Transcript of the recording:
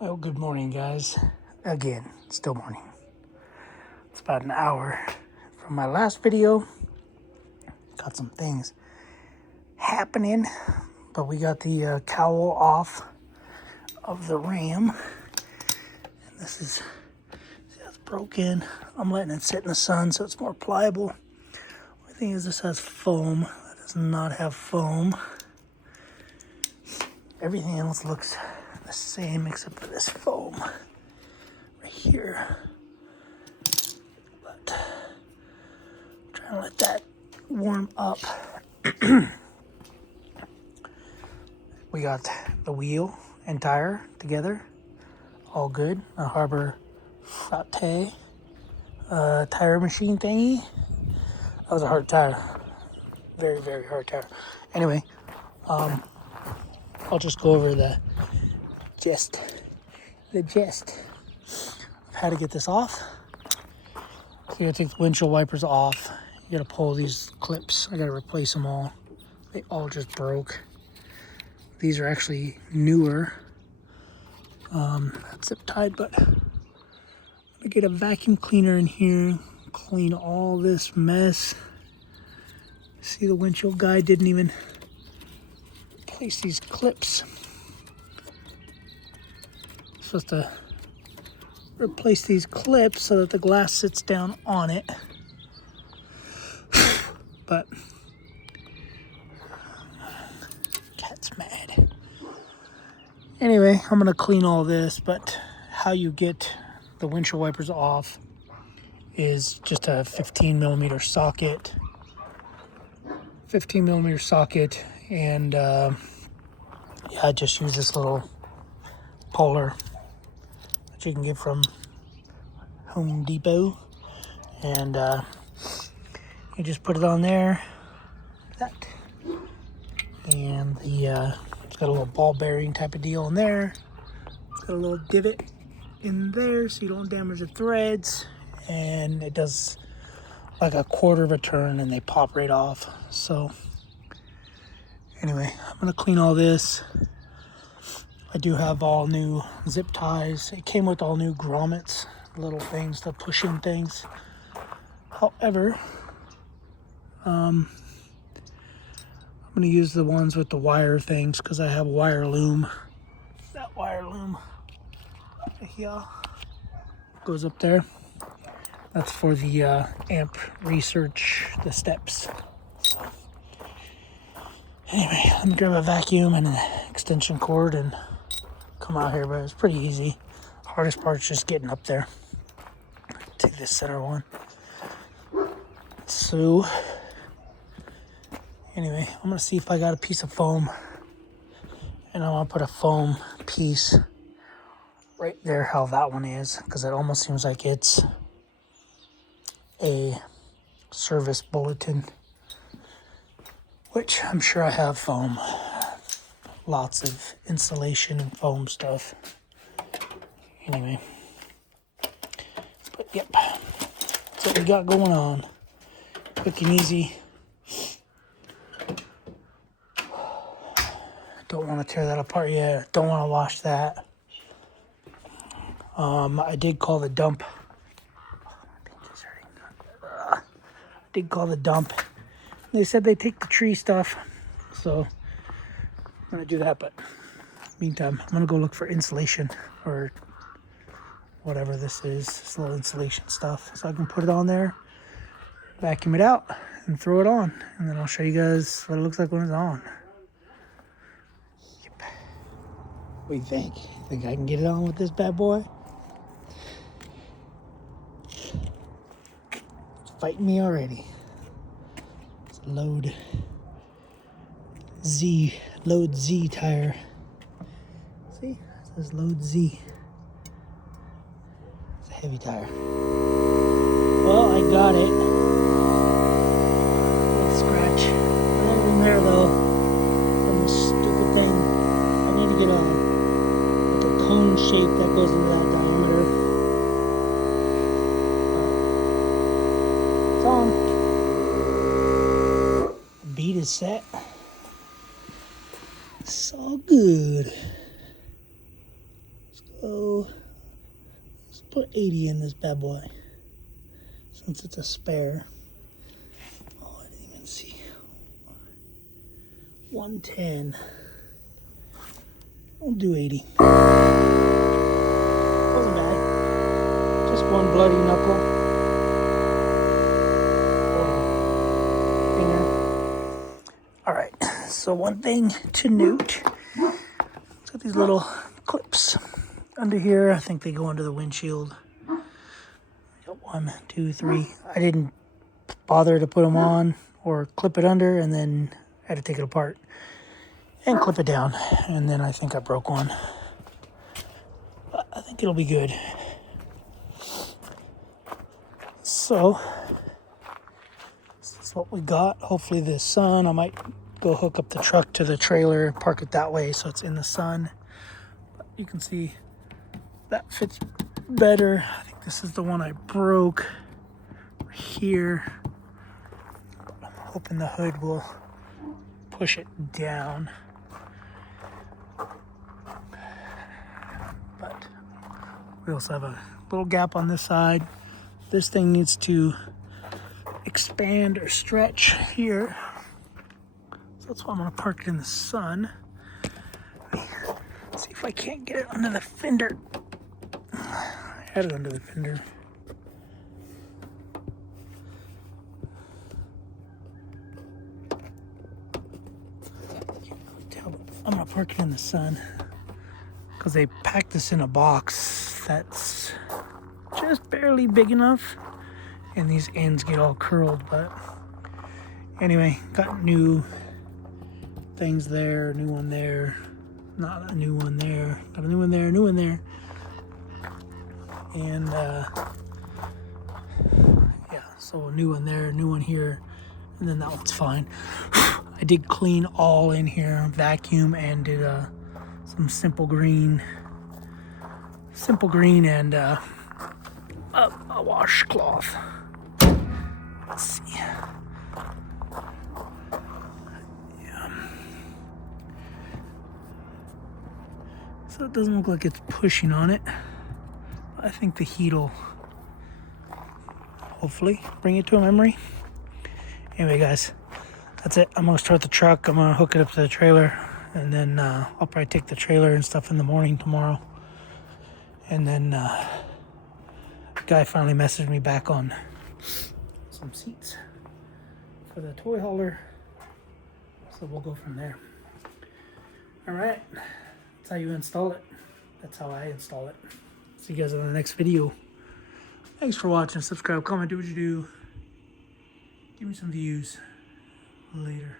Well, good morning, guys. Again, still morning. It's about an hour from my last video. Got some things happening, but we got the cowl off of the Ram. And this is, see how it's broken. I'm letting it sit in the sun so it's more pliable. The thing is, this has foam. That does not have foam. Everything else looks the same except for this foam right here. But I'm trying to let that warm up. We got the wheel and tire together, all good. A Harbor Flat tire machine thingy. That was a hard tire, very, very hard tire. Anyway, I'll just go over the gist of how to get this off. So you gotta take the windshield wipers off. You gotta pull these clips. I gotta replace them all. They all just broke. These are actually newer. That's zip tied, but I'm gonna get a vacuum cleaner in here, clean all this mess. See, the windshield guy didn't even place these clips. Supposed to replace these clips so that the glass sits down on it. But cat's mad. Anyway, I'm gonna clean all this, but how you get the windshield wipers off is just a 15 millimeter socket. 15 millimeter socket, and yeah, I just use this little puller that you can get from Home Depot, and you just put it on there, like that, and it's got a little ball bearing type of deal in there. It's got a little divot in there so you don't damage the threads, and it does like a quarter of a turn and they pop right off. So anyway, I'm gonna clean all this. I do have all new zip ties. It came with all new grommets, little things to push in things. However, I'm gonna use the ones with the wire things because I have wire loom. That wire loom right here goes up there. That's for the amp research, the steps. So anyway, let me grab a vacuum and an extension cord and come out here, but it's pretty easy. Hardest part is just getting up there. Take this center one. So anyway, I'm gonna see if I got a piece of foam, and I'm gonna put a foam piece right there how that one is, because it almost seems like it's a service bulletin, which I'm sure I have foam. Lots of insulation and foam stuff. Anyway, but yep, that's what we got going on. Quick and easy. Don't want to tear that apart yet. Don't want to wash that. I did call the dump. Did call the dump. They said they take the tree stuff, so I'm gonna do that. But meantime, I'm gonna go look for insulation or whatever this is, this little insulation stuff, so I can put it on there, vacuum it out, and throw it on, and then I'll show you guys what it looks like when it's on. Yep. What do you think? Think I can get it on with this bad boy? It's fighting me already. It's a load Z tire. See, it says load Z. It's a heavy tire. Well, I got it. Little scratch. Not in there though. From this stupid thing. I need to get a cone shape that goes into that diameter. It's on. Beat is set. It's all good. Let's go. put 80 in this bad boy since it's a spare. Oh, I didn't even see. 110. We'll do 80. Wasn't bad. Just one bloody knuckle. All right. So one thing to note. It's got these little clips under here. I think they go under the windshield. Got 1, 2, 3. I didn't bother to put them on or clip it under, and then I had to take it apart and clip it down. And then I think I broke one. But I think it'll be good. So this is what we got. Hopefully the sun. I might go hook up the truck to the trailer, park it that way so it's in the sun. But you can see that fits better. I think this is the one I broke here. I'm hoping the hood will push it down. But we also have a little gap on this side. This thing needs to expand or stretch here. So that's why I'm gonna park it in the sun. See if I can't get it under the fender. I had it under the fender. I'm gonna park it in the sun because they packed this in a box that's just barely big enough, and these ends get all curled. But anyway, got new things there, new one there, not a new one there, got a new one there, new one there, and yeah, so a new one there, new one here, and then that one's fine. I did clean all in here, vacuum, and did some simple green and a washcloth. Let's see. Yeah. So it doesn't look like it's pushing on it. I think the heat will hopefully bring it to a memory. Anyway, guys, that's it. I'm gonna start the truck. I'm gonna hook it up to the trailer, and then I'll probably take the trailer and stuff in the morning tomorrow. And then the guy finally messaged me back on some seats for the toy hauler, so we'll go from there. All right, that's how you install it. That's how I install it. See you guys on the next video. Thanks for watching. Subscribe, comment, do what you do. Give me some views. Later.